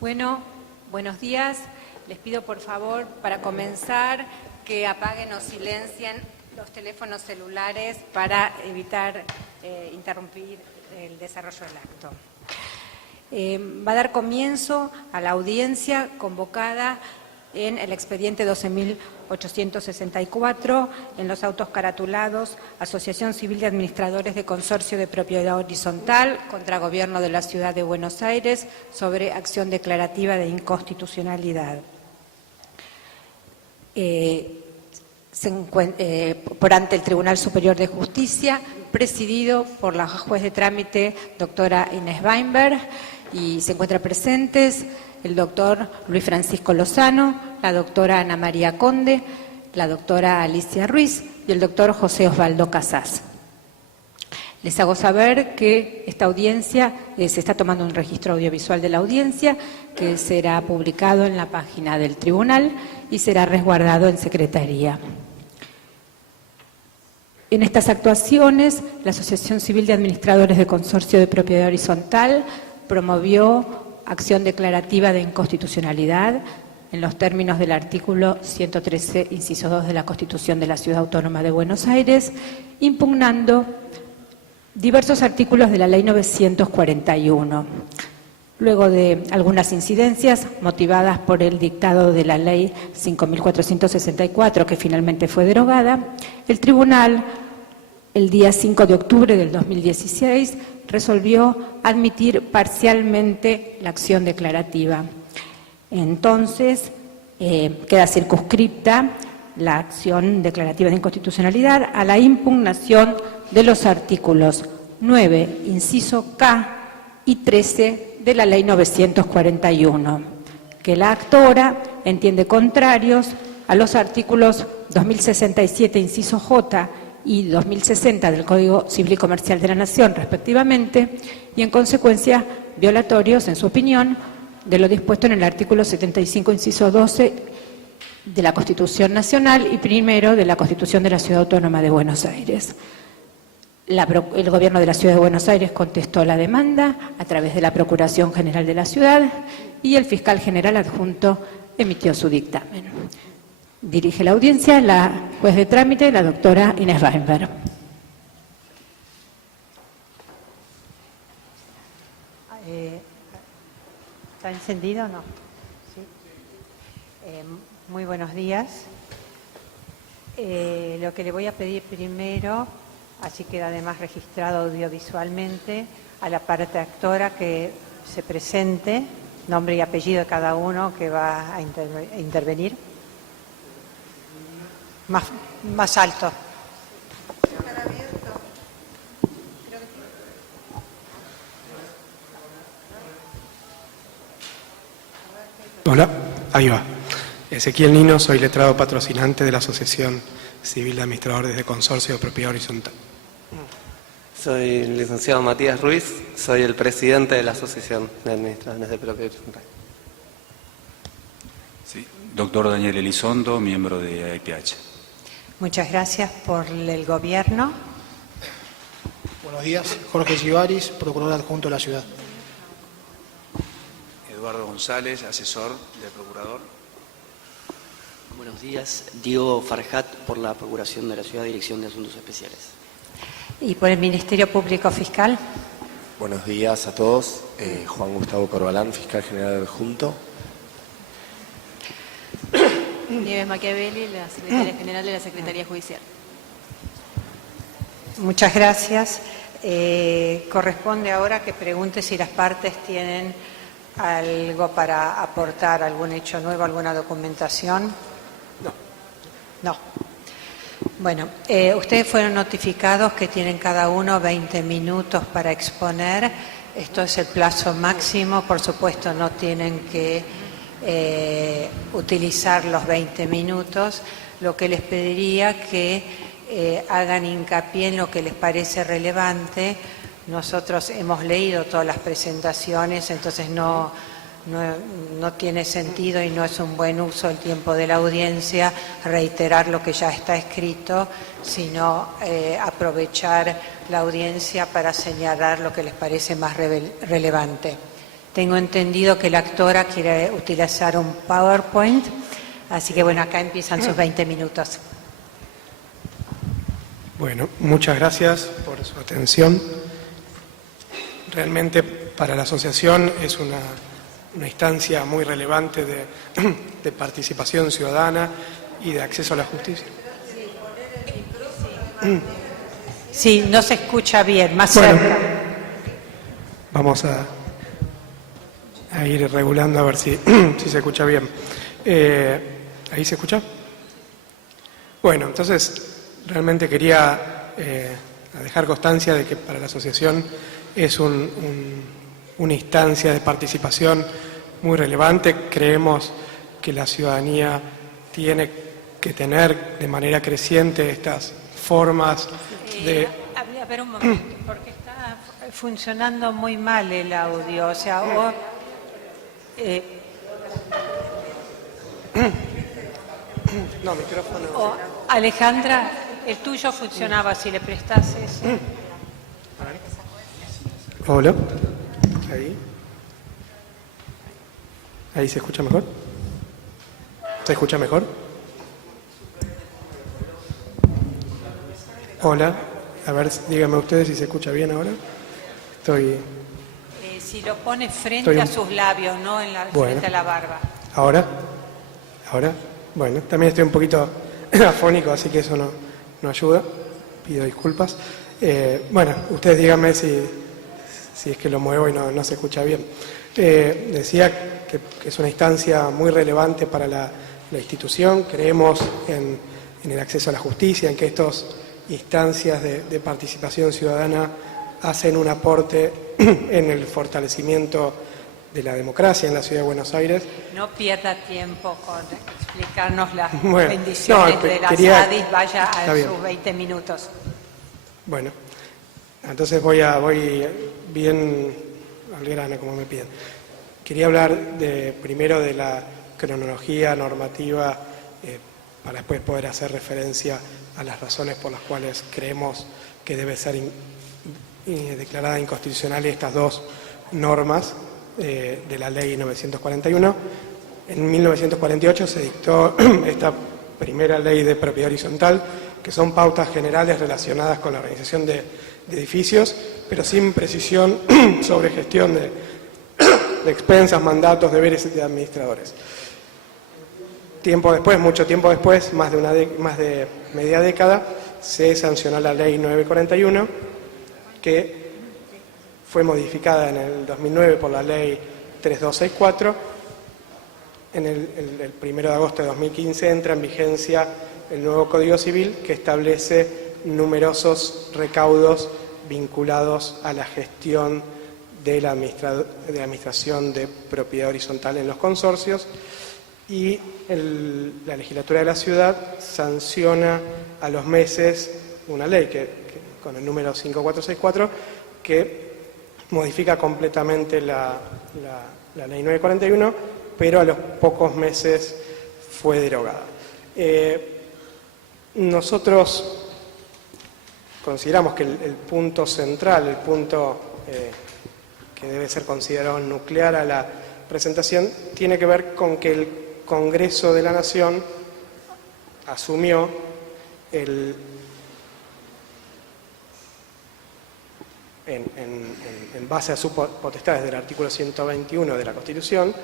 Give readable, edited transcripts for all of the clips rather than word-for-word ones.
Bueno, buenos días. Les pido por favor, para comenzar, que apaguen o silencien los teléfonos celulares para evitar interrumpir el desarrollo del acto. Va a dar comienzo a la audiencia convocada en el expediente 12.864, en los autos caratulados Asociación Civil de Administradores de Consorcio de Propiedad Horizontal contra Gobierno de la Ciudad de Buenos Aires sobre acción declarativa de inconstitucionalidad. Por ante el Tribunal Superior de Justicia, presidido por la juez de trámite doctora Inés Weinberg, y se encuentran presentes el doctor Luis Francisco Lozano, la doctora Ana María Conde, la doctora Alicia Ruiz y el doctor José Osvaldo Casás. Les hago saber que esta audiencia, se está tomando un registro audiovisual de la audiencia que será publicado en la página del tribunal y será resguardado en secretaría. En estas actuaciones, la Asociación Civil de Administradores de Consorcio de Propiedad Horizontal promovió acción declarativa de inconstitucionalidad en los términos del artículo 113, inciso 2 de la Constitución de la Ciudad Autónoma de Buenos Aires, impugnando diversos artículos de la Ley 941. Luego de algunas incidencias motivadas por el dictado de la Ley 5.464, que finalmente fue derogada, el Tribunal, el día 5 de octubre del 2016, resolvió admitir parcialmente la acción declarativa. Entonces, queda circunscripta la acción declarativa de inconstitucionalidad a la impugnación de los artículos 9, inciso K y 13 de la Ley 941, que la actora entiende contrarios a los artículos 2067, inciso J, y 2060 del Código Civil y Comercial de la Nación, respectivamente, y en consecuencia violatorios, en su opinión, de lo dispuesto en el artículo 75, inciso 12 de la Constitución Nacional y primero de la Constitución de la Ciudad Autónoma de Buenos Aires. El Gobierno de la Ciudad de Buenos Aires contestó la demanda a través de la Procuración General de la Ciudad y el Fiscal General Adjunto emitió su dictamen. Dirige la audiencia la juez de trámite, la doctora Inés Weinberg. ¿Está encendido o no? ¿Sí? Muy buenos días. Lo que le voy a pedir primero, así queda además registrado audiovisualmente, a la parte actora que se presente, nombre y apellido de cada uno que va a intervenir. Más alto. Hola, ahí va. Ezequiel Nino, soy letrado patrocinante de la Asociación Civil de Administradores de Consorcio de Propiedad Horizontal. Soy el licenciado Matías Ruiz, soy el presidente de la Asociación de Administradores de Propiedad Horizontal. Sí, doctor Daniel Elizondo, miembro de AIPH. Muchas gracias por el gobierno. Buenos días, Jorge Givaris, procurador adjunto de la ciudad. Eduardo González, asesor del procurador. Buenos días, Diego Farjat, por la Procuración de la Ciudad, Dirección de Asuntos Especiales. ¿Y por el Ministerio Público Fiscal? Buenos días a todos, Juan Gustavo Corbalán, Fiscal General Adjunto. Nieves Machiavelli, la Secretaria General de la Secretaría Judicial. Muchas gracias. Corresponde ahora que pregunte si las partes tienen algo para aportar, algún hecho nuevo, alguna documentación. No. Bueno, ustedes fueron notificados que tienen cada uno 20 minutos para exponer. Esto es el plazo máximo. Por supuesto, no tienen que utilizar los 20 minutos. Lo que les pediría que hagan hincapié en lo que les parece relevante. Nosotros hemos leído todas las presentaciones, entonces no tiene sentido y no es un buen uso del tiempo de la audiencia reiterar lo que ya está escrito, sino aprovechar la audiencia para señalar lo que les parece más relevante. Tengo entendido que la actora quiere utilizar un PowerPoint, así que bueno, acá empiezan sus 20 minutos. Bueno, muchas gracias por su atención. Realmente para la asociación es una instancia muy relevante de participación ciudadana y de acceso a la justicia. Sí, no se escucha bien, más Bueno, cerca. vamos a ir regulando a ver si se escucha bien. ¿Ahí se escucha? Bueno, entonces realmente quería dejar constancia de que para la asociación es una instancia de participación muy relevante. Creemos que la ciudadanía tiene que tener de manera creciente estas formas de... A ver un momento, porque está funcionando muy mal el audio. O sea, No, micrófono. Alejandra, el tuyo funcionaba, si le prestas ese. Hola. Ahí se escucha mejor. ¿Se escucha mejor? Hola. A ver, díganme ustedes si se escucha bien ahora. Si lo pone frente Estoy a sus labios, no en frente a la barba. ¿Ahora? Bueno, también estoy un poquito afónico, así que eso no ayuda. Pido disculpas. Bueno, ustedes díganme si es que lo muevo y no se escucha bien. Decía que es una instancia muy relevante para la institución. Creemos en el acceso a la justicia, en que estas instancias de participación ciudadana hacen un aporte en el fortalecimiento de la democracia en la Ciudad de Buenos Aires. No pierda tiempo con explicarnos las Bueno, bendiciones de las ADIS, vaya a bien. sus 20 minutos. Bueno, entonces voy bien al grano, como me piden. Quería hablar primero de la cronología normativa para después poder hacer referencia a las razones por las cuales creemos que debe ser declarada inconstitucional estas dos normas de la Ley 941. En 1948 se dictó esta primera ley de propiedad horizontal, que son pautas generales relacionadas con la organización de edificios, pero sin precisión sobre gestión de expensas, mandatos, deberes de administradores. Mucho tiempo después, más de media década, se sancionó la Ley 941, que fue modificada en el 2009 por la Ley 3264. El 1 de agosto de 2015 entra en vigencia el nuevo Código Civil, que establece numerosos recaudos vinculados a la gestión de la administración de propiedad horizontal en los consorcios, y la legislatura de la ciudad sanciona a los meses una ley que con el número 5464, que modifica completamente la ley 941, pero a los pocos meses fue derogada. Nosotros consideramos que el punto central, el punto que debe ser considerado nuclear a la presentación, tiene que ver con que el Congreso de la Nación asumió en base a sus potestades del artículo 121 de la Constitución,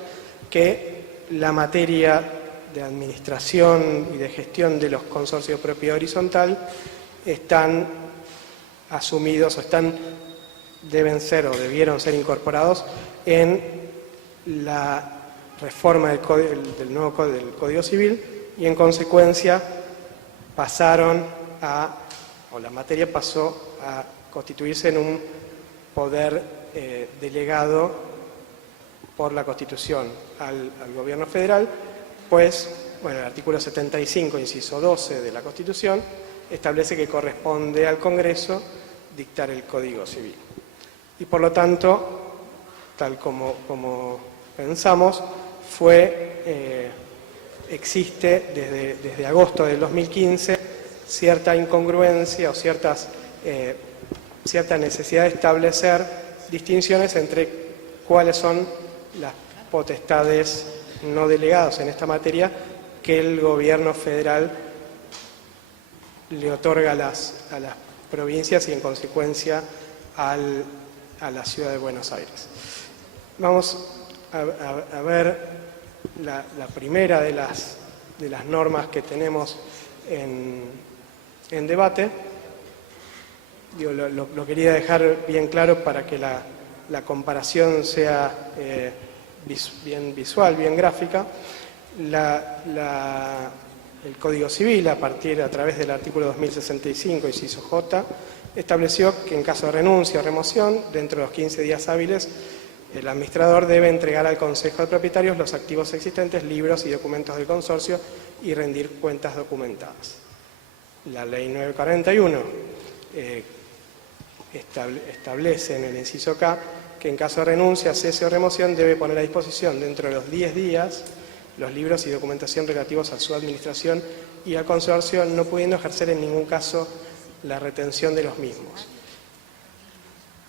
que la materia de administración y de gestión de los consorcios de propiedad horizontal están asumidos debieron ser incorporados en la reforma del Código Civil, y en consecuencia la materia pasó a constituirse en un poder delegado por la Constitución al Gobierno Federal, pues, el artículo 75, inciso 12 de la Constitución, establece que corresponde al Congreso dictar el Código Civil. Y por lo tanto, tal como pensamos, existe desde agosto del 2015 cierta incongruencia o cierta necesidad de establecer distinciones entre cuáles son las potestades no delegadas en esta materia que el gobierno federal le otorga a las provincias y en consecuencia a la ciudad de Buenos Aires. Vamos a ver la primera de las normas que tenemos en debate. Digo, lo quería dejar bien claro para que la comparación sea bien visual, bien gráfica. El Código Civil, a través del artículo 2065, inciso J, estableció que en caso de renuncia o remoción, dentro de los 15 días hábiles, el administrador debe entregar al Consejo de Propietarios los activos existentes, libros y documentos del consorcio y rendir cuentas documentadas. La Ley 941 establece en el inciso K que en caso de renuncia, cese o remoción debe poner a disposición dentro de los 10 días los libros y documentación relativos a su administración y al consorcio, no pudiendo ejercer en ningún caso la retención de los mismos.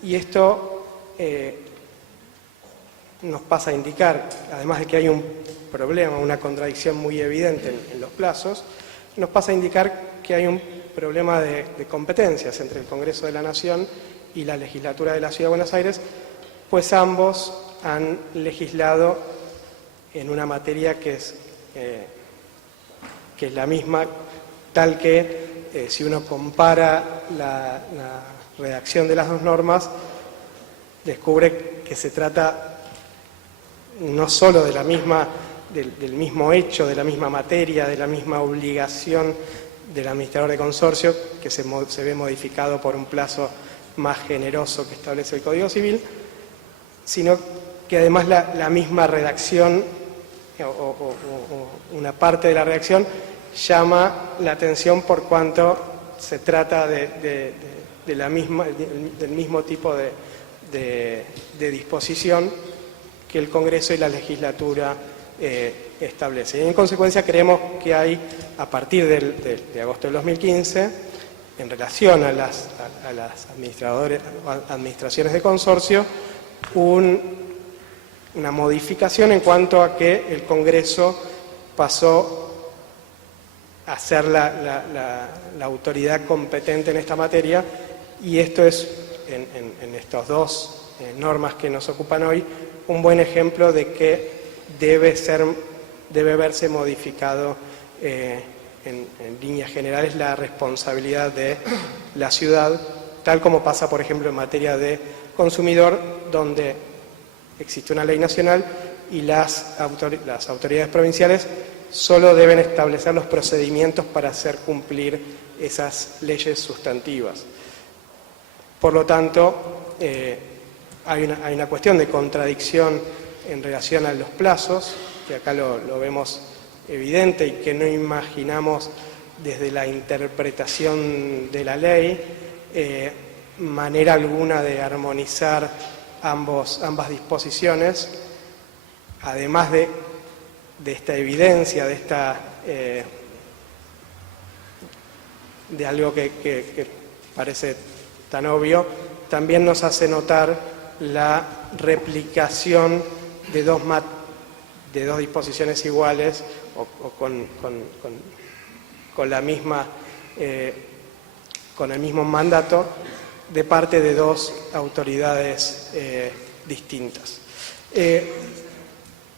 Y esto nos pasa a indicar, además de que hay un problema, una contradicción muy evidente en los plazos, nos pasa a indicar que hay un problema de competencias entre el Congreso de la Nación y la legislatura de la Ciudad de Buenos Aires, pues ambos han legislado en una materia que es la misma, tal que si uno compara la redacción de las dos normas, descubre que se trata no solo de del mismo hecho, de la misma materia, de la misma obligación del administrador de consorcio, que se ve modificado por un plazo más generoso que establece el Código Civil, sino que además la misma redacción o una parte de la redacción llama la atención por cuanto se trata del mismo tipo de disposición que el Congreso y la legislatura establece. Y en consecuencia creemos que hay, a partir de agosto del 2015, en relación a las administraciones de consorcio, una modificación en cuanto a que el Congreso pasó a ser la autoridad competente en esta materia, y esto es, en estas dos normas que nos ocupan hoy, un buen ejemplo de que debe verse modificado en líneas generales la responsabilidad de la ciudad, tal como pasa, por ejemplo, en materia de consumidor, donde existe una ley nacional y las autoridades provinciales solo deben establecer los procedimientos para hacer cumplir esas leyes sustantivas. Por lo tanto, hay una cuestión de contradicción en relación a los plazos, que acá lo vemos evidente y que no imaginamos desde la interpretación de la ley manera alguna de armonizar ambas disposiciones, además de esta evidencia, de algo que parece tan obvio, también nos hace notar la replicación de dos disposiciones iguales o con el mismo mandato de parte de dos autoridades distintas.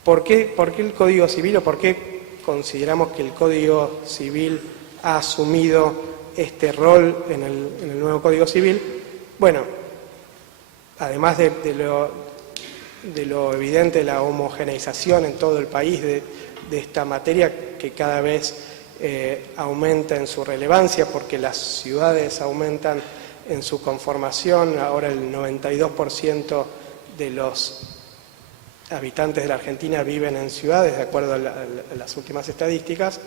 ¿Por qué el Código Civil o por qué consideramos que el Código Civil ha asumido este rol en el nuevo Código Civil? Bueno, además de lo evidente, la homogeneización en todo el país de esta materia, que cada vez aumenta en su relevancia porque las ciudades aumentan en su conformación. Ahora el 92% de los habitantes de la Argentina viven en ciudades, de acuerdo a las últimas estadísticas.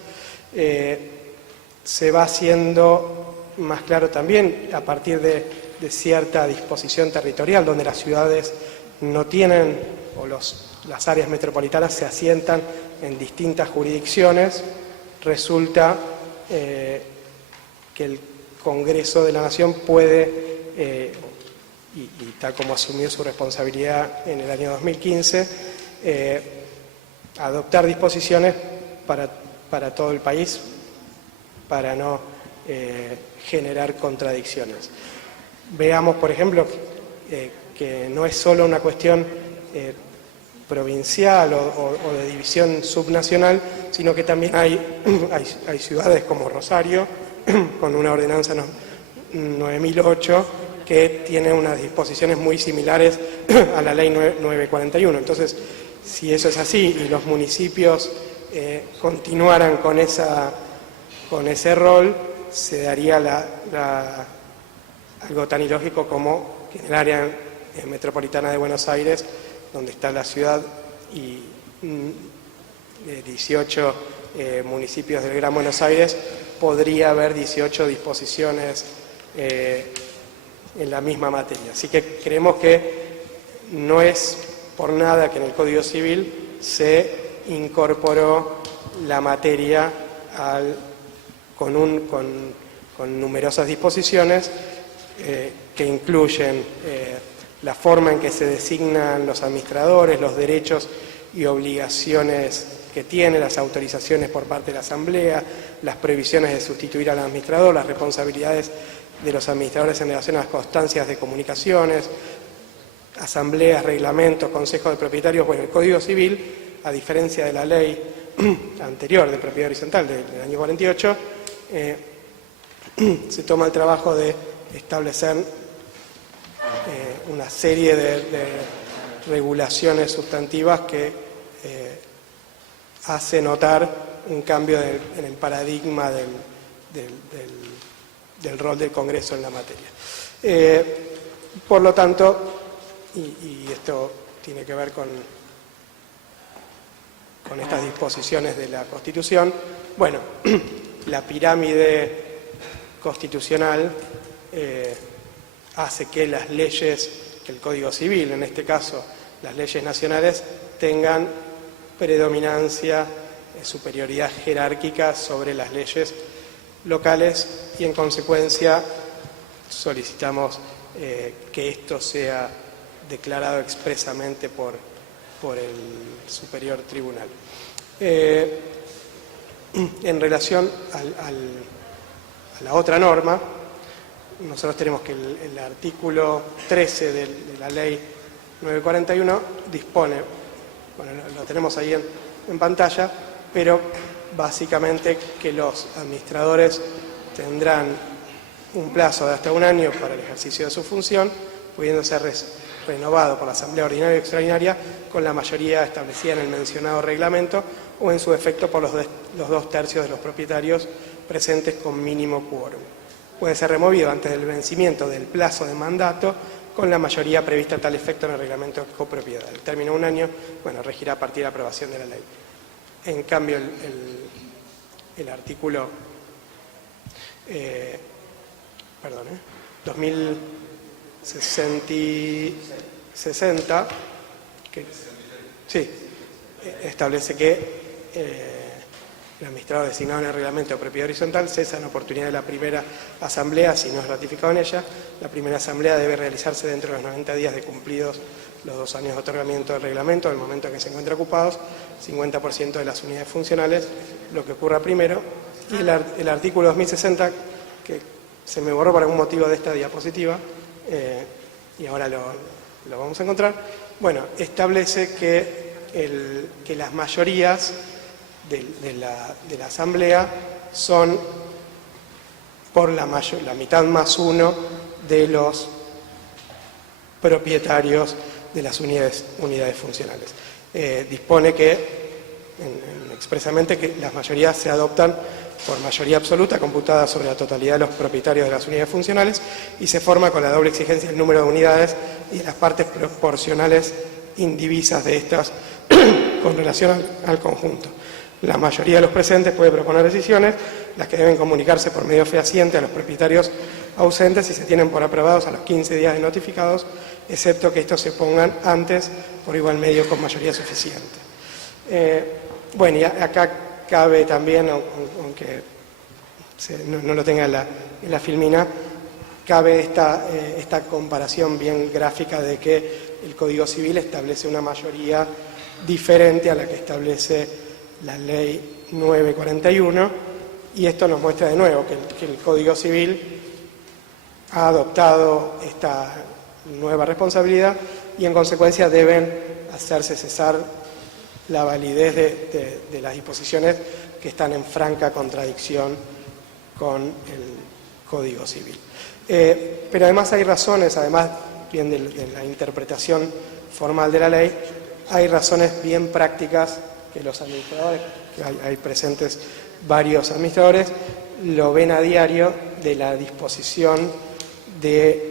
Se va haciendo más claro también a partir de cierta disposición territorial, donde las ciudades no tienen, o las áreas metropolitanas se asientan en distintas jurisdicciones. Resulta que el Congreso de la Nación puede, y tal como asumió su responsabilidad en el año 2015, adoptar disposiciones para todo el país, para no generar contradicciones. Veamos, por ejemplo, que no es solo una cuestión provincial o de división subnacional, sino que también hay ciudades como Rosario, con una ordenanza 9008, que tiene unas disposiciones muy similares a la ley 941. Entonces, si eso es así y los municipios continuaran con ese rol, se daría algo tan ilógico como que en el área metropolitana de Buenos Aires, donde está la ciudad y 18 municipios del Gran Buenos Aires, podría haber 18 disposiciones en la misma materia. Así que creemos que no es por nada que en el Código Civil se incorporó la materia con numerosas disposiciones que incluyen la forma en que se designan los administradores, los derechos y obligaciones que tiene, las autorizaciones por parte de la Asamblea, las previsiones de sustituir al administrador, las responsabilidades de los administradores en relación a las constancias de comunicaciones, asambleas, reglamentos, consejos de propietarios. Bueno, el Código Civil, a diferencia de la ley anterior de propiedad horizontal del año 48, se toma el trabajo de establecer una serie de regulaciones sustantivas que hace notar un cambio en el paradigma del rol del Congreso en la materia. Por lo tanto, y esto tiene que ver con estas disposiciones de la Constitución, bueno, la pirámide constitucional hace que las leyes, que el Código Civil, en este caso las leyes nacionales, tengan predominancia, superioridad jerárquica sobre las leyes locales, y en consecuencia solicitamos que esto sea declarado expresamente por el Superior Tribunal. En relación a la otra norma, nosotros tenemos que el artículo 13 de la ley 941 dispone, bueno, lo tenemos ahí en pantalla, pero básicamente que los administradores tendrán un plazo de hasta un año para el ejercicio de su función, pudiendo ser renovado por la Asamblea Ordinaria y Extraordinaria con la mayoría establecida en el mencionado reglamento, o en su efecto por los 2/3 de los propietarios presentes con mínimo quórum. Puede ser removido antes del vencimiento del plazo de mandato con la mayoría prevista a tal efecto en el reglamento de copropiedad. El término de un año, bueno, regirá a partir de la aprobación de la ley. En cambio, el artículo 2060, que sí, establece que el administrador designado en el reglamento de propiedad horizontal cesa en oportunidad de la primera asamblea si no es ratificado en ella. La primera asamblea debe realizarse dentro de los 90 días de cumplidos los 2 años de otorgamiento del reglamento, al momento en que se encuentren ocupados 50% de las unidades funcionales, lo que ocurra primero. Y el artículo 2060, que se me borró por algún motivo de esta diapositiva, y ahora lo vamos a encontrar, bueno, establece que las mayorías de la Asamblea son por la mitad más uno de los propietarios de las unidades funcionales. Dispone expresamente que las mayorías se adoptan por mayoría absoluta computada sobre la totalidad de los propietarios de las unidades funcionales, y se forma con la doble exigencia del número de unidades y las partes proporcionales indivisas de estas con relación al conjunto. La mayoría de los presentes puede proponer decisiones, las que deben comunicarse por medio fehaciente a los propietarios ausentes y se tienen por aprobados a los 15 días de notificados, excepto que estos se pongan antes por igual medio con mayoría suficiente. Bueno, y acá cabe también, aunque no lo tenga en la filmina, cabe esta comparación bien gráfica de que el Código Civil establece una mayoría diferente a la que establece la Ley 941, y esto nos muestra de nuevo que el Código Civil ha adoptado esta nueva responsabilidad y en consecuencia deben hacerse cesar la validez de las disposiciones que están en franca contradicción con el Código Civil. Pero además hay razones, además bien de la interpretación formal de la ley, hay razones bien prácticas que los administradores, que hay presentes varios administradores, lo ven a diario, de la disposición de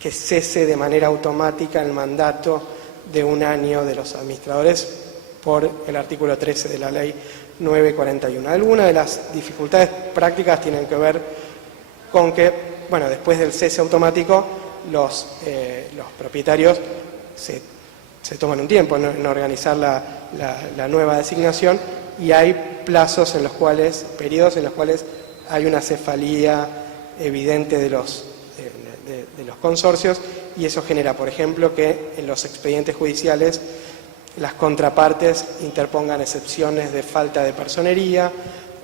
que cese de manera automática el mandato de 1 año de los administradores por el artículo 13 de la Ley 941. Algunas de las dificultades prácticas tienen que ver con que, bueno, después del cese automático, los propietarios se toman un tiempo en organizar la nueva designación, y hay plazos en los cuales, periodos en los cuales hay una cefalía evidente de los consorcios, y eso genera, por ejemplo, que en los expedientes judiciales las contrapartes interpongan excepciones de falta de personería,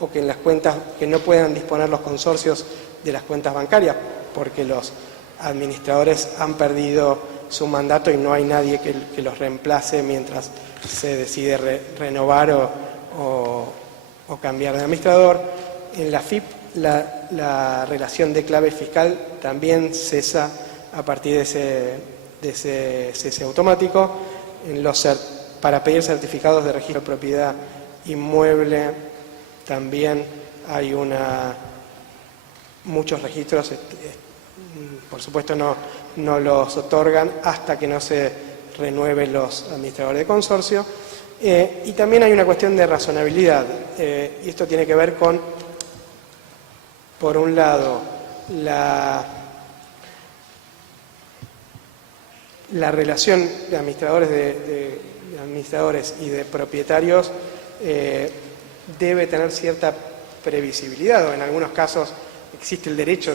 o que en las cuentas, que no puedan disponer los consorcios de las cuentas bancarias porque los administradores han perdido su mandato y no hay nadie que los reemplace mientras se decide renovar o cambiar de administrador. En la FIP la relación de clave fiscal también cesa a partir de ese cese automático. Para pedir certificados de registro de propiedad inmueble también hay muchos registros, por supuesto no los otorgan hasta que no se renueven los administradores de consorcio. Y también hay una cuestión de razonabilidad, y esto tiene que ver con, por un lado, la relación de administradores administradores y de propietarios debe tener cierta previsibilidad, o en algunos casos existe el derecho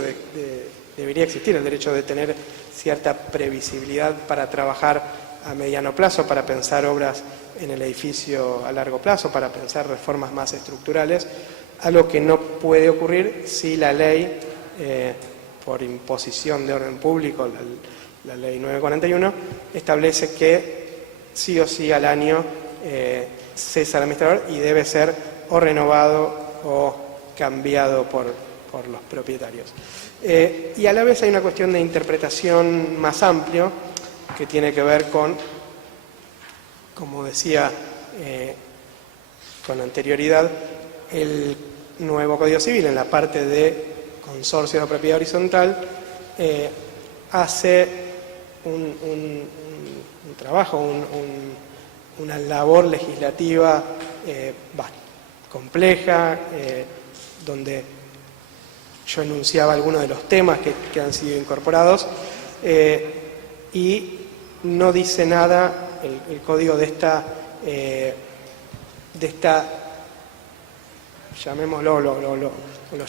debería existir el derecho de tener cierta previsibilidad para trabajar a mediano plazo, para pensar obras en el edificio a largo plazo, para pensar reformas más estructurales, algo que no puede ocurrir si la ley, por imposición de orden público, la ley 941, establece que sí o sí al año cesa el administrador y debe ser o renovado o cambiado por los propietarios. Y a la vez hay una cuestión de interpretación más amplio que tiene que ver con, como decía con anterioridad, el nuevo Código Civil en la parte de consorcio de propiedad horizontal hace un trabajo, una labor legislativa compleja, donde yo enunciaba algunos de los temas que han sido incorporados, y no dice nada el código de esta llamémoslo, lo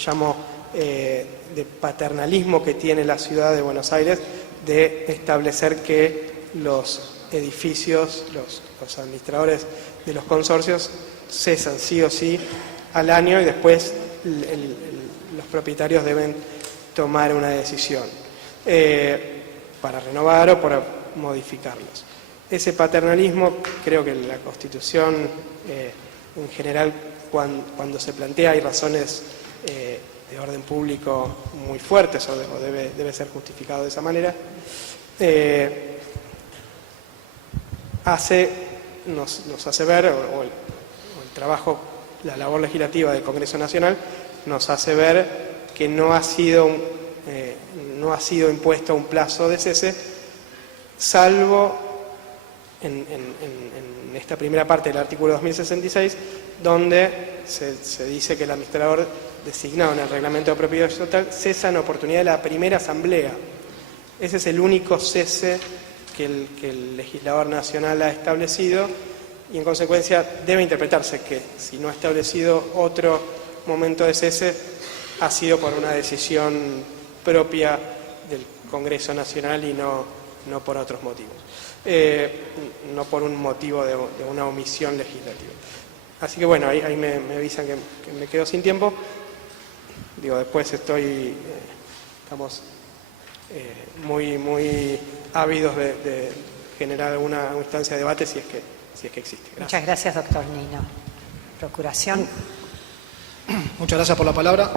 llamo de paternalismo que tiene la ciudad de Buenos Aires, de establecer que los edificios, los administradores de los consorcios cesan sí o sí al año, y después los propietarios deben tomar una decisión para renovar o para modificarlos. Ese paternalismo, creo que la Constitución en general, cuando se plantea, hay razones de orden público muy fuertes, o debe ser justificado de esa manera, nos hace ver, o el trabajo, la labor legislativa del Congreso Nacional nos hace ver que no ha sido impuesto un plazo de cese, salvo en esta primera parte del artículo 2066, donde se dice que el administrador designado en el reglamento de propiedad horizontal cesa en oportunidad de la primera asamblea. Ese es el único cese que el legislador nacional ha establecido, y en consecuencia debe interpretarse que si no ha establecido otro momento de cese, ha sido por una decisión propia del Congreso Nacional y no por otros motivos. no por un motivo de una omisión legislativa. Así que bueno, ahí me avisan que me quedo sin tiempo. Digo, después estamos muy ávidos de generar alguna instancia de debate si es que existe. Gracias. Muchas gracias, doctor Nino. Procuración. Muchas gracias por la palabra.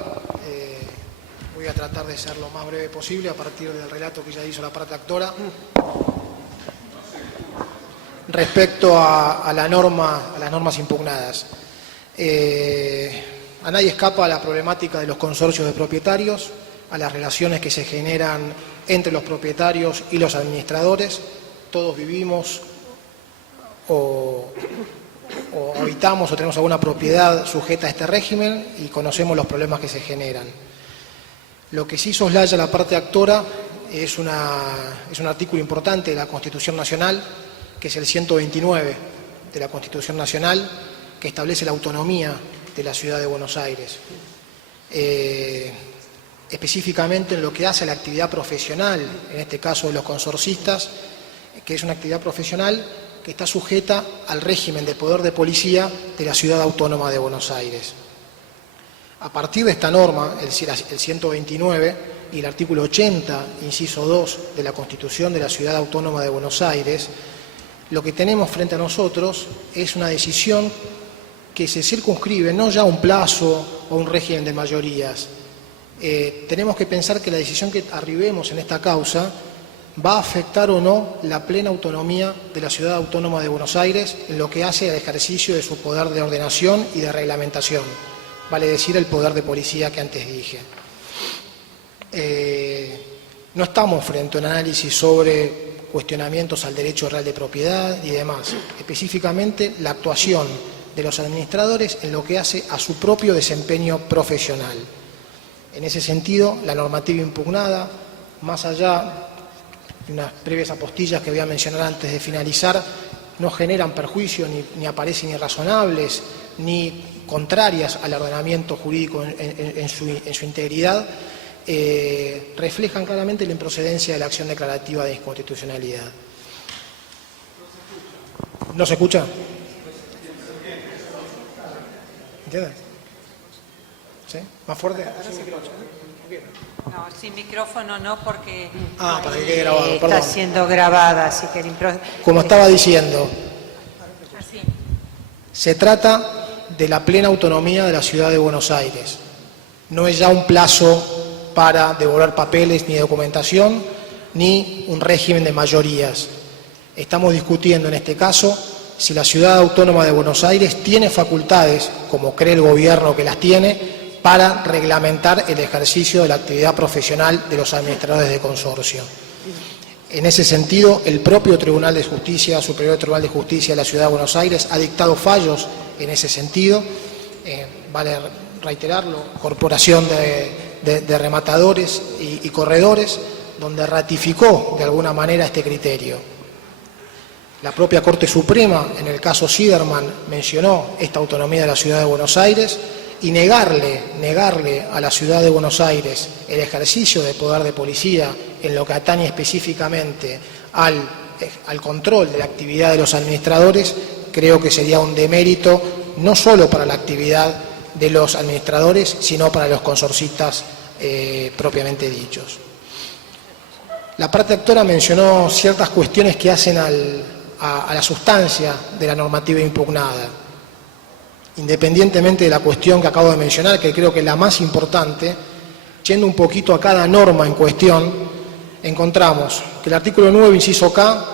Voy a tratar de ser lo más breve posible a partir del relato que ya hizo la parte actora. Respecto a las normas impugnadas. A nadie escapa la problemática de los consorcios de propietarios, a las relaciones que se generan entre los propietarios y los administradores. Todos vivimos o habitamos o tenemos alguna propiedad sujeta a este régimen y conocemos los problemas que se generan. Lo que sí soslaya la parte actora es un artículo importante de la Constitución Nacional, que es el 129 de la Constitución Nacional, que establece la autonomía de la Ciudad de Buenos Aires. Específicamente en lo que hace a la actividad profesional, en este caso de los consorcistas, que es una actividad profesional que está sujeta al régimen de poder de policía de la Ciudad Autónoma de Buenos Aires. A partir de esta norma, el 129 y el artículo 80, inciso 2 de la Constitución de la Ciudad Autónoma de Buenos Aires, lo que tenemos frente a nosotros es una decisión que se circunscribe no ya a un plazo o un régimen de mayorías. Tenemos que pensar que la decisión que arribemos en esta causa va a afectar o no la plena autonomía de la Ciudad Autónoma de Buenos Aires en lo que hace al ejercicio de su poder de ordenación y de reglamentación, vale decir el poder de policía que antes dije. No estamos frente a un análisis sobre cuestionamientos al derecho real de propiedad y demás, específicamente la actuación de los administradores en lo que hace a su propio desempeño profesional. En ese sentido, la normativa impugnada, más allá de unas breves apostillas que voy a mencionar antes de finalizar, no generan perjuicio ni aparecen irrazonables ni contrarias al ordenamiento jurídico en su integridad, reflejan claramente la improcedencia de la acción declarativa de inconstitucionalidad. ¿No se escucha? ¿Entiendes? ¿Sí? ¿Más fuerte? No, sin micrófono no, porque para que quede grabado, está perdón. siendo grabada, así que Como estaba diciendo, se trata de la plena autonomía de la Ciudad de Buenos Aires. No es ya un plazo para devolver papeles ni documentación, ni un régimen de mayorías. Estamos discutiendo en este caso si la Ciudad Autónoma de Buenos Aires tiene facultades, como cree el gobierno que las tiene, para reglamentar el ejercicio de la actividad profesional de los administradores de consorcio. En ese sentido, el propio Tribunal de Justicia, Superior Tribunal de Justicia de la Ciudad de Buenos Aires, ha dictado fallos en ese sentido. Vale reiterarlo, Corporación de Rematadores y Corredores, donde ratificó de alguna manera este criterio. La propia Corte Suprema, en el caso Siderman, mencionó esta autonomía de la Ciudad de Buenos Aires y negarle a la Ciudad de Buenos Aires el ejercicio de poder de policía en lo que atañe específicamente al control de la actividad de los administradores, creo que sería un demérito no solo para la actividad de los administradores, sino para los consorcistas propiamente dichos. La parte actora mencionó ciertas cuestiones que hacen a la sustancia de la normativa impugnada. Independientemente de la cuestión que acabo de mencionar, que creo que es la más importante, yendo un poquito a cada norma en cuestión, encontramos que el artículo 9, inciso K,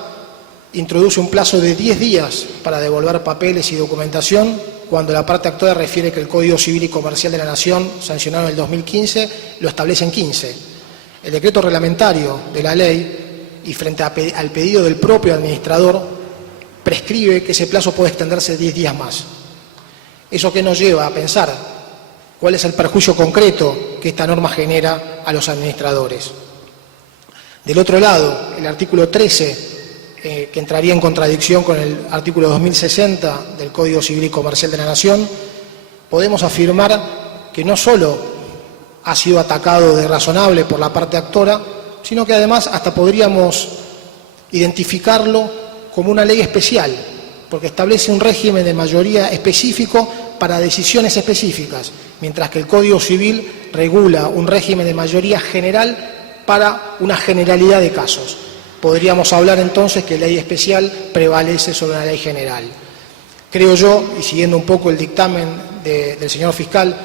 introduce un plazo de 10 días para devolver papeles y documentación, cuando la parte actora refiere que el Código Civil y Comercial de la Nación, sancionado en el 2015, lo establece en 15. El decreto reglamentario de la ley, y frente al pedido del propio administrador, prescribe que ese plazo puede extenderse 10 días más. ¿Eso qué nos lleva a pensar? ¿Cuál es el perjuicio concreto que esta norma genera a los administradores? Del otro lado, el artículo 13, que entraría en contradicción con el artículo 2060 del Código Civil y Comercial de la Nación, podemos afirmar que no solo ha sido atacado de razonable por la parte actora, sino que además hasta podríamos identificarlo como una ley especial, porque establece un régimen de mayoría específico para decisiones específicas, mientras que el Código Civil regula un régimen de mayoría general para una generalidad de casos. Podríamos hablar entonces que la ley especial prevalece sobre la ley general. Creo yo, y siguiendo un poco el dictamen del señor fiscal,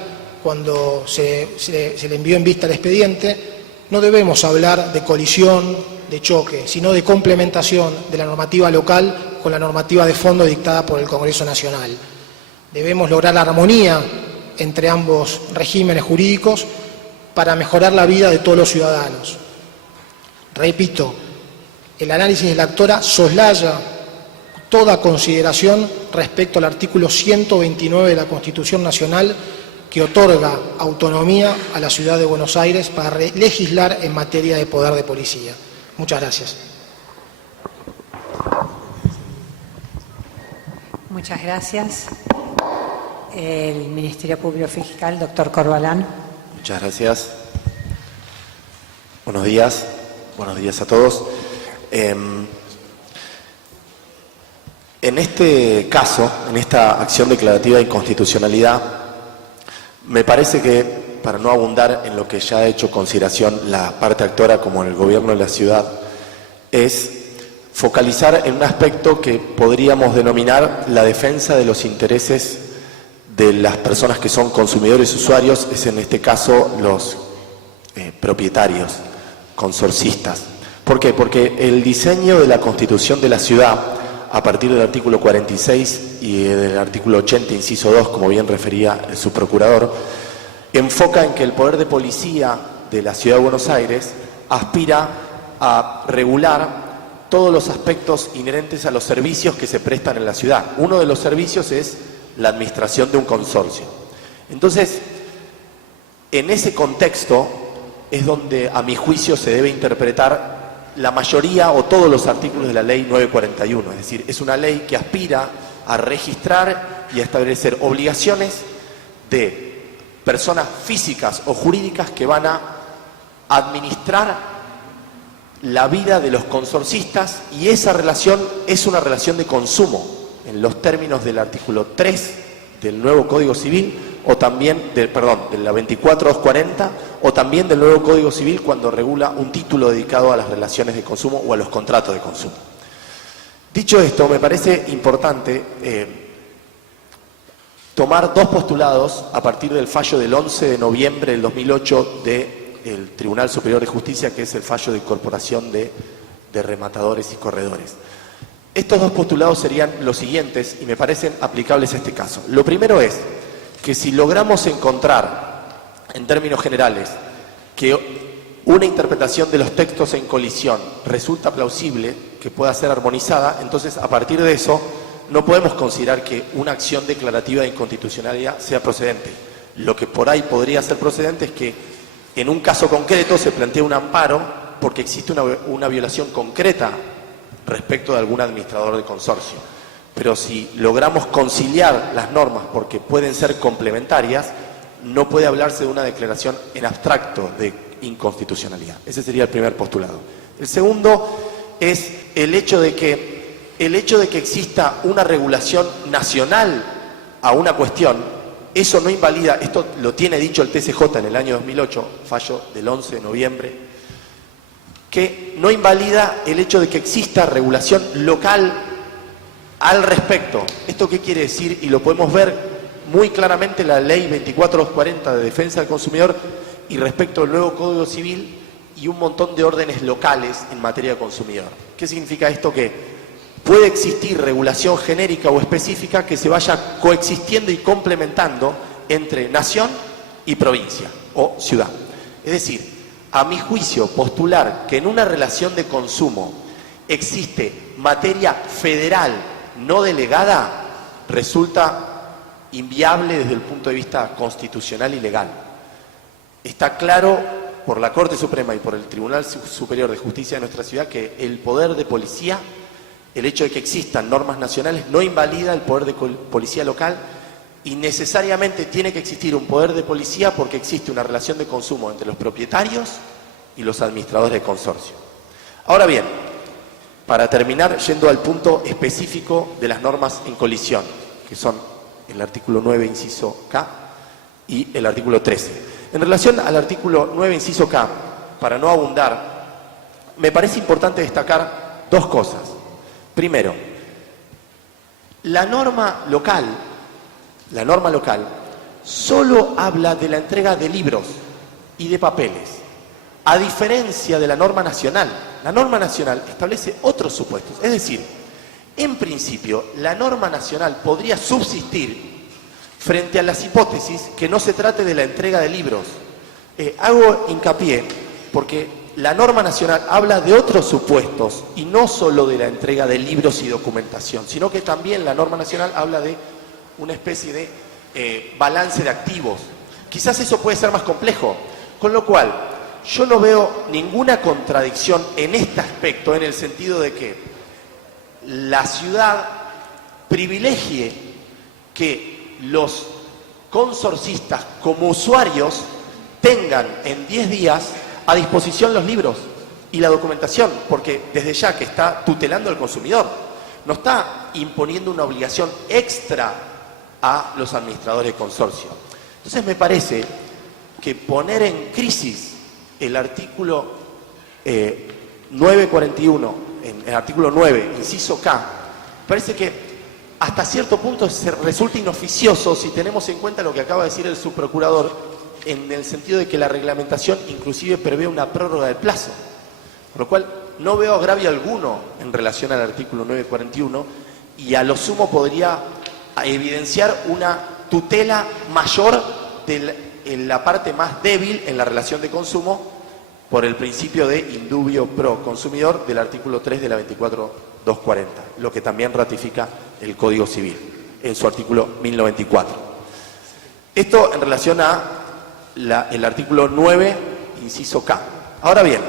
cuando se le envió en vista el expediente, no debemos hablar de colisión, de choque, sino de complementación de la normativa local con la normativa de fondo dictada por el Congreso Nacional. Debemos lograr la armonía entre ambos regímenes jurídicos para mejorar la vida de todos los ciudadanos. Repito, el análisis de la actora soslaya toda consideración respecto al artículo 129 de la Constitución Nacional, que otorga autonomía a la Ciudad de Buenos Aires para legislar en materia de poder de policía. Muchas gracias. Muchas gracias. El Ministerio Público Fiscal, doctor Corbalán. Muchas gracias. Buenos días a todos. En este caso, en esta acción declarativa de inconstitucionalidad, me parece que, para no abundar en lo que ya ha hecho consideración la parte actora como en el gobierno de la ciudad, es focalizar en un aspecto que podríamos denominar la defensa de los intereses de las personas que son consumidores usuarios, es en este caso los propietarios, consorcistas. ¿Por qué? Porque el diseño de la Constitución de la ciudad, a partir del artículo 46 y del artículo 80, inciso 2, como bien refería el subprocurador, enfoca en que el poder de policía de la Ciudad de Buenos Aires aspira a regular todos los aspectos inherentes a los servicios que se prestan en la ciudad. Uno de los servicios es la administración de un consorcio. Entonces, en ese contexto es donde, a mi juicio, se debe interpretar la mayoría o todos los artículos de la ley 941, es decir, es una ley que aspira a registrar y a establecer obligaciones de personas físicas o jurídicas que van a administrar la vida de los consorcistas, y esa relación es una relación de consumo en los términos del artículo 3 del nuevo Código Civil, o también, de la 24240, o también del nuevo Código Civil cuando regula un título dedicado a las relaciones de consumo o a los contratos de consumo. Dicho esto, me parece importante tomar dos postulados a partir del fallo del 11 de noviembre del 2008 del Tribunal Superior de Justicia, que es el fallo de incorporación de rematadores y corredores. Estos dos postulados serían los siguientes y me parecen aplicables a este caso. Lo primero es que si logramos encontrar, en términos generales, que una interpretación de los textos en colisión resulta plausible, que pueda ser armonizada, entonces a partir de eso no podemos considerar que una acción declarativa de inconstitucionalidad sea procedente. Lo que por ahí podría ser procedente es que en un caso concreto se plantea un amparo porque existe una violación concreta respecto de algún administrador de consorcio. Pero si logramos conciliar las normas porque pueden ser complementarias, no puede hablarse de una declaración en abstracto de inconstitucionalidad. Ese sería el primer postulado. El segundo es el hecho de que exista una regulación nacional a una cuestión, eso no invalida, esto lo tiene dicho el TCJ en el año 2008, fallo del 11 de noviembre, que no invalida el hecho de que exista regulación local al respecto. ¿Esto qué quiere decir? Y lo podemos ver muy claramente en la ley 24240 de defensa del consumidor y respecto al nuevo Código Civil y un montón de órdenes locales en materia de consumidor. ¿Qué significa esto? Que puede existir regulación genérica o específica que se vaya coexistiendo y complementando entre nación y provincia o ciudad. Es decir, a mi juicio, postular que en una relación de consumo existe materia federal no delegada resulta inviable desde el punto de vista constitucional y legal. Está claro por la Corte Suprema y por el Tribunal Superior de Justicia de nuestra ciudad que el poder de policía, el hecho de que existan normas nacionales, no invalida el poder de policía local, y necesariamente tiene que existir un poder de policía porque existe una relación de consumo entre los propietarios y los administradores de consorcio. Ahora bien, Para terminar, yendo al punto específico de las normas en colisión, que son el artículo 9, inciso K, y el artículo 13. En relación al artículo 9, inciso K, para no abundar, me parece importante destacar dos cosas. Primero, la norma local solo habla de la entrega de libros y de papeles, a diferencia de la norma nacional. La norma nacional establece otros supuestos, es decir, en principio la norma nacional podría subsistir frente a las hipótesis que no se trate de la entrega de libros. Hago hincapié porque la norma nacional habla de otros supuestos y no solo de la entrega de libros y documentación, sino que también la norma nacional habla de una especie de balance de activos. Quizás eso puede ser más complejo, con lo cual yo no veo ninguna contradicción en este aspecto, en el sentido de que la ciudad privilegie que los consorcistas como usuarios tengan en 10 días a disposición los libros y la documentación, porque desde ya que está tutelando al consumidor, no está imponiendo una obligación extra a los administradores de consorcio. Entonces me parece que poner en crisis el artículo 941, en el artículo 9, inciso K, parece que hasta cierto punto resulta inoficioso si tenemos en cuenta lo que acaba de decir el subprocurador, en el sentido de que la reglamentación inclusive prevé una prórroga del plazo, por lo cual no veo agravio alguno en relación al artículo 941 y a lo sumo podría evidenciar una tutela mayor en la parte más débil en la relación de consumo por el principio de indubio pro consumidor del artículo 3 de la 24240, lo que también ratifica el Código Civil en su artículo 1094. Esto en relación a el artículo 9, inciso K. Ahora bien,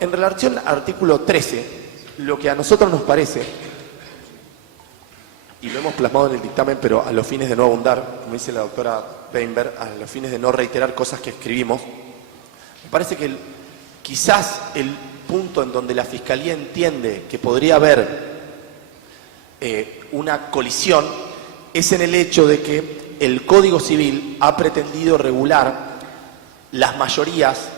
en relación al artículo 13, lo que a nosotros nos parece, y lo hemos plasmado en el dictamen, pero a los fines de no abundar, como dice la doctora Weinberg, a los fines de no reiterar cosas que escribimos, me parece que quizás el punto en donde la Fiscalía entiende que podría haber una colisión es en el hecho de que el Código Civil ha pretendido regular las mayorías,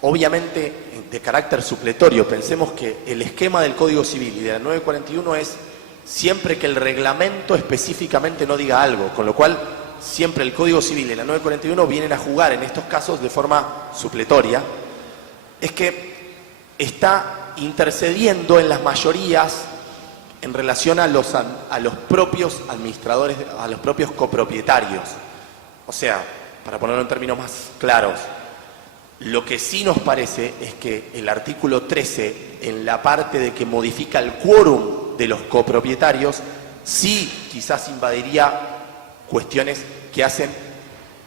obviamente de carácter supletorio. Pensemos que el esquema del Código Civil y de la 941 es siempre que el reglamento específicamente no diga algo, con lo cual siempre el Código Civil y la 941 vienen a jugar en estos casos de forma supletoria, es que está intercediendo en las mayorías en relación a los propios administradores, a los propios copropietarios. O sea, para ponerlo en términos más claros, lo que sí nos parece es que el artículo 13, en la parte de que modifica el quórum de los copropietarios, sí quizás invadiría cuestiones que hacen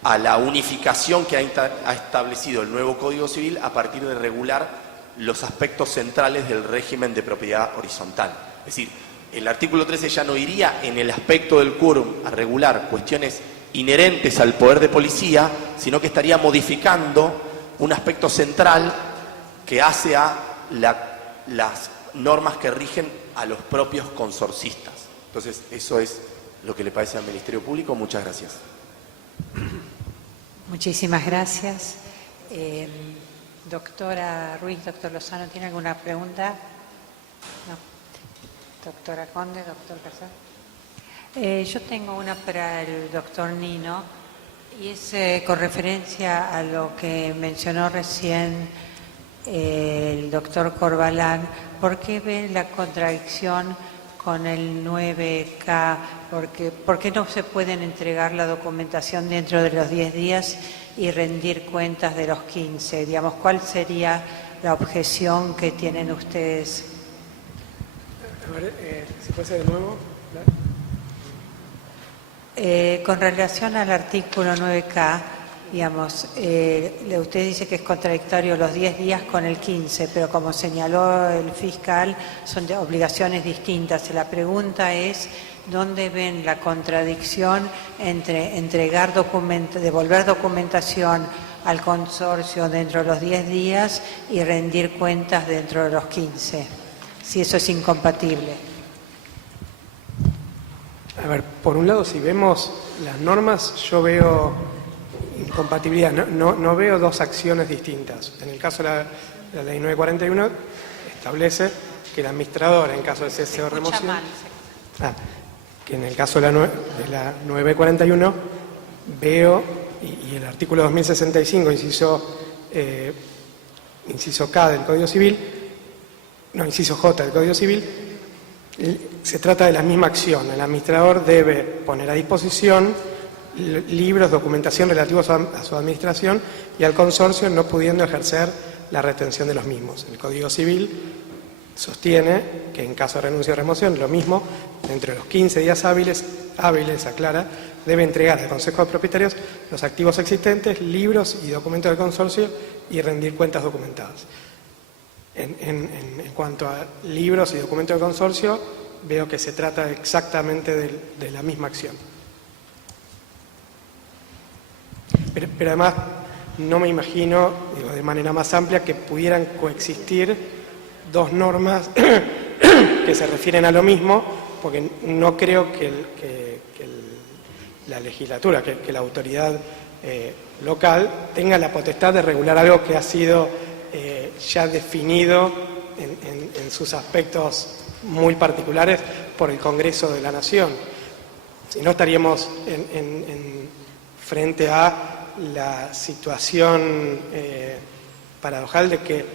a la unificación que ha establecido el nuevo Código Civil a partir de regular los aspectos centrales del régimen de propiedad horizontal. Es decir, el artículo 13 ya no iría en el aspecto del quórum a regular cuestiones inherentes al poder de policía, sino que estaría modificando un aspecto central que hace a las normas que rigen a los propios consorcistas. Entonces, eso es lo que le parece al Ministerio Público. Muchas gracias. Muchísimas gracias. Doctora Ruiz, doctor Lozano, ¿tiene alguna pregunta? No. Doctora Conde, doctor Casal. Yo tengo una para el doctor Nino y es con referencia a lo que mencionó recién el doctor Corbalán. ¿Por qué ven la contradicción con el 9K? ¿Por qué no se pueden entregar la documentación dentro de los 10 días y rendir cuentas de los 15? Digamos, ¿cuál sería la objeción que tienen ustedes? A ver, si puede ser de nuevo. Con relación al artículo 9K, digamos, usted dice que es contradictorio los 10 días con el 15, pero como señaló el fiscal, son de obligaciones distintas. La pregunta es, ¿dónde ven la contradicción entre devolver documentación al consorcio dentro de los 10 días y rendir cuentas dentro de los 15? si eso es incompatible. A ver, por un lado, si vemos las normas, yo veo incompatibilidad, no veo dos acciones distintas. En el caso de la ley 941 establece que el administrador, en caso de cese o remoción, que en el caso de la 941 veo, y el artículo 2065, inciso K del Código Civil, inciso J del Código Civil, se trata de la misma acción. El administrador debe poner a disposición libros, documentación relativos a su administración y al consorcio no pudiendo ejercer la retención de los mismos. El Código Civil sostiene que en caso de renuncia o remoción, lo mismo, dentro de los 15 días hábiles, aclara, debe entregar al Consejo de Propietarios los activos existentes, libros y documentos del consorcio y rendir cuentas documentadas. En cuanto a libros y documentos del consorcio, veo que se trata exactamente de la misma acción. Pero además no me imagino, de manera más amplia, que pudieran coexistir dos normas que se refieren a lo mismo, porque no creo que la legislatura, que la autoridad local tenga la potestad de regular algo que ha sido ya definido en sus aspectos muy particulares por el Congreso de la Nación. Si no, estaríamos frente a la situación paradojal de que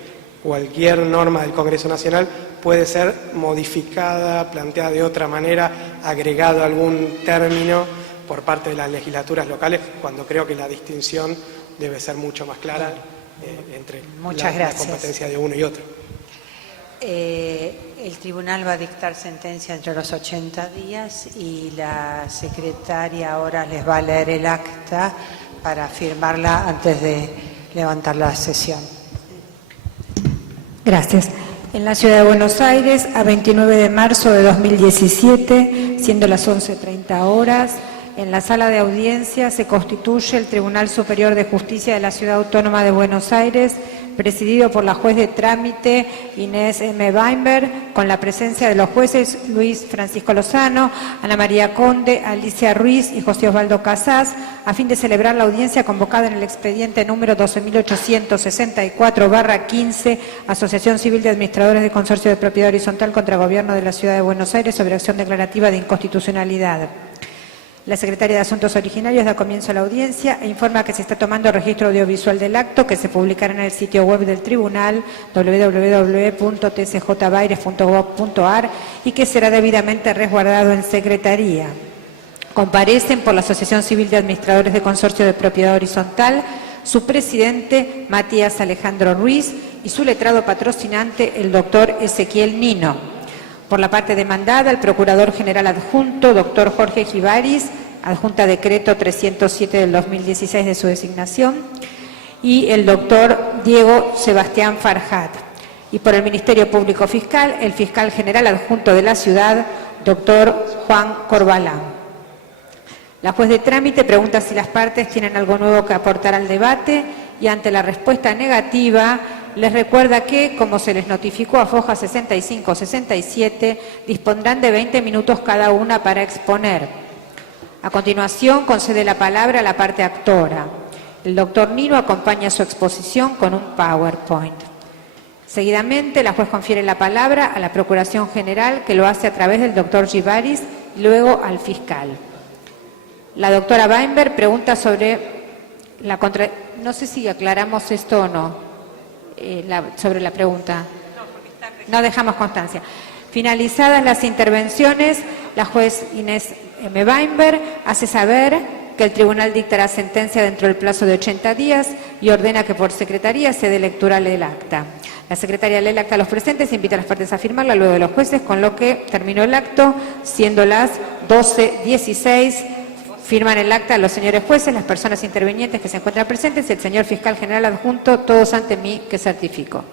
cualquier norma del Congreso Nacional puede ser modificada, planteada de otra manera, agregado algún término por parte de las legislaturas locales, cuando creo que la distinción debe ser mucho más clara entre la competencia de uno y otro. El tribunal va a dictar sentencia entre los 80 días y la secretaria ahora les va a leer el acta para firmarla antes de levantar la sesión. Gracias. En la Ciudad de Buenos Aires, a 29 de marzo de 2017, siendo las 11:30 horas, en la sala de audiencia se constituye el Tribunal Superior de Justicia de la Ciudad Autónoma de Buenos Aires, presidido por la juez de trámite Inés M. Weinberg, con la presencia de los jueces Luis Francisco Lozano, Ana María Conde, Alicia Ruiz y José Osvaldo Casás, a fin de celebrar la audiencia convocada en el expediente número 12.864/15, Asociación Civil de Administradores de Consorcio de Propiedad Horizontal contra el Gobierno de la Ciudad de Buenos Aires sobre acción declarativa de inconstitucionalidad. La Secretaria de Asuntos Originarios da comienzo a la audiencia e informa que se está tomando registro audiovisual del acto, que se publicará en el sitio web del Tribunal, www.tcjbaires.gov.ar, y que será debidamente resguardado en Secretaría. Comparecen por la Asociación Civil de Administradores de Consorcio de Propiedad Horizontal, su presidente Matías Alejandro Ruiz y su letrado patrocinante, el doctor Ezequiel Nino. Por la parte demandada, el Procurador General Adjunto, doctor Jorge Gibaris, adjunta decreto 307 del 2016 de su designación, y el doctor Diego Sebastián Farhat. Y por el Ministerio Público Fiscal, el Fiscal General Adjunto de la Ciudad, doctor Juan Corbalán. La juez de trámite pregunta si las partes tienen algo nuevo que aportar al debate y ante la respuesta negativa les recuerda que, como se les notificó a foja 65-67, dispondrán de 20 minutos cada una para exponer. A continuación, concede la palabra a la parte actora. El doctor Nino acompaña su exposición con un PowerPoint. Seguidamente, la juez confiere la palabra a la Procuración General, que lo hace a través del doctor Gibaris, y luego al fiscal. La doctora Weinberg pregunta sobre no sé si aclaramos esto o no. Sobre la pregunta. No dejamos constancia. Finalizadas las intervenciones, la juez Inés M. Weinberg hace saber que el tribunal dictará sentencia dentro del plazo de 80 días y ordena que por secretaría se dé lectura del acta. La secretaria lee el acta a los presentes e invita a las partes a firmarla luego de los jueces, con lo que terminó el acto, siendo las 12:16. Firman el acta los señores jueces, las personas intervinientes que se encuentran presentes y el señor fiscal general adjunto, todos ante mí que certifico.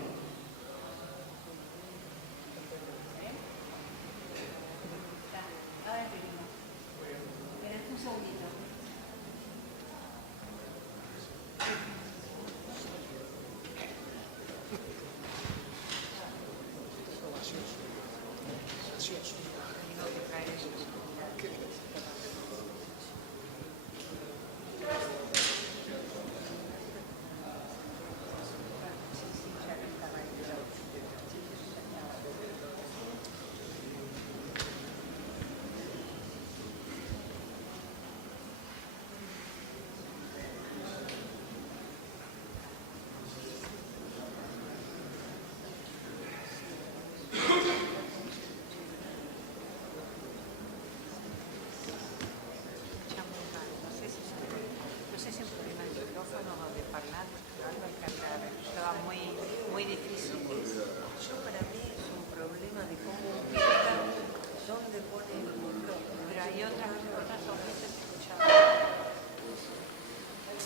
Y otras oyentes escuchaban.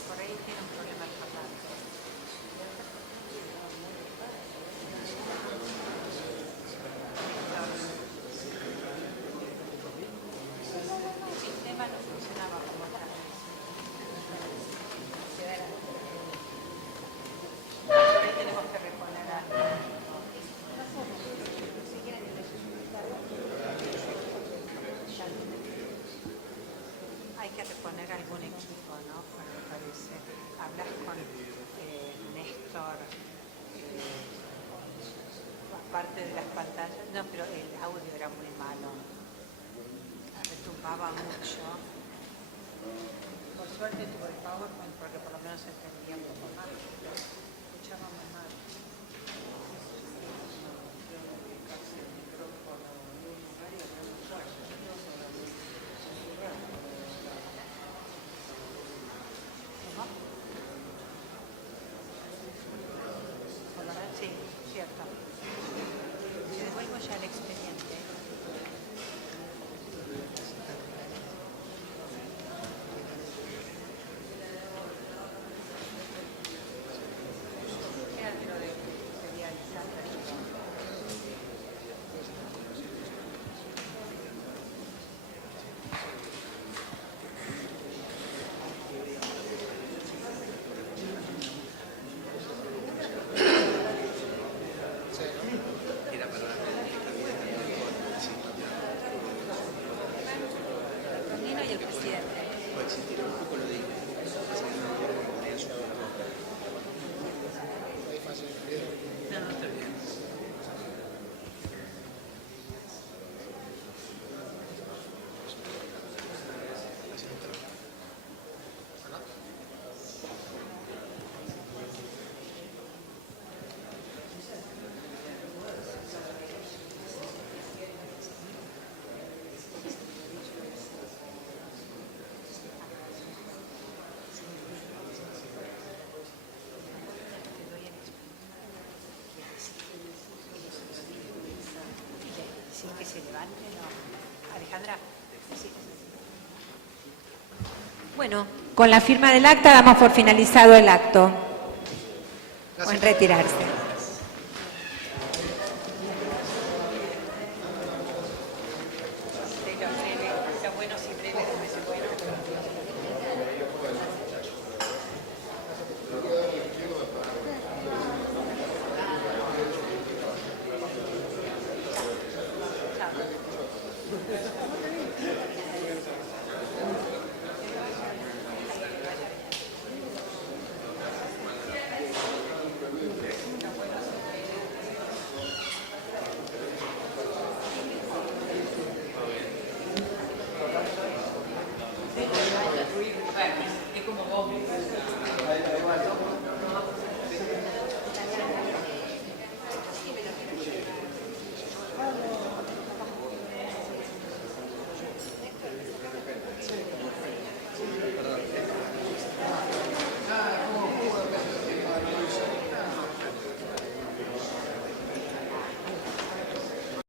Por ahí tiene un problema el parlante. El sistema no funcionaba como otras veces. Por ahí tenemos que reponer algo. Hay que reponer algún equipo, ¿no? Me parece. Hablas con Néstor, aparte de las pantallas. No, pero el audio era muy malo. Retumbaba mucho. Por suerte tuve el PowerPoint porque por lo menos se entendía un poco más. Escuchaba muy mal. Sí, cierto. Te devuelvo ya el expediente. Quédate lo de serializar. Nino y el presidente. Sin que se levante, no. Alejandra, sí. Bueno, con la firma del acta damos por finalizado el acto. Pueden retirarse.